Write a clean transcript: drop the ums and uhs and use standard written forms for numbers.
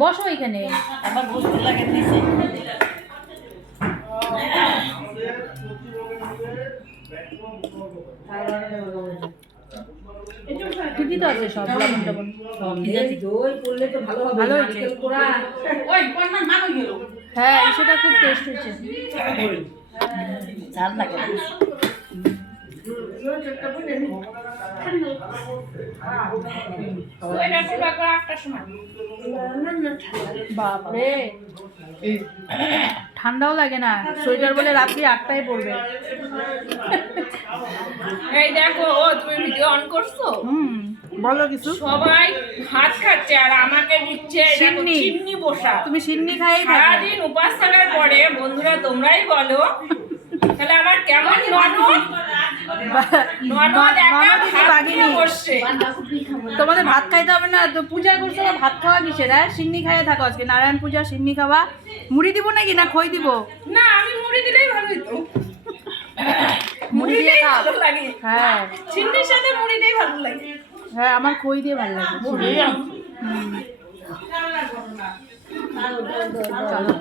বসো এখানে। আমার বুঝতে লাগে দিছে। ঠিকই তো আছে সব লবণ টবণ। দই করলে তো ভালো হবে। ভালো হয়েছে। ওই কোনমান মানো গেল। হ্যাঁ সেটা খুব টেস্ট হয়েছে। ঝাল লাগে। বাপরে ঠান্ডাও লাগে না, সোয়েটার বলে রাত্রি 8টায় পড়বে। এই দেখো তুমি ভিডিও অন করছো? বলো কিছু। সবাই ভাত খাচ্ছে আর আমাকে দিচ্ছে সিন্নি। চিমনি বসা। তুমি সিন্নি খাই থাকো। সারাদিন উপাস থাকার পরে বন্ধুরা তোমরাই বলো তাহলে আমার কেমন তোমাদের ভাত খাইতে হবে না তো? পূজা করছো না, ভাত খাওয়া কিসের? সিন্নি খাইয়ে থাকো আজকে নারায়ণ পূজা, সিন্নি খাওয়া। মুড়ি দিব নাকি না খই দিব? না আমি মুড়ি দিলেই ভালো হতো। মুড়ি দিয়ে খাও। ভালো লাগে। হ্যাঁ চিন্নির সাথে মুড়িটাই ভালো লাগে। হ্যাঁ আমার খই দিয়ে ভালো লাগে। চলো।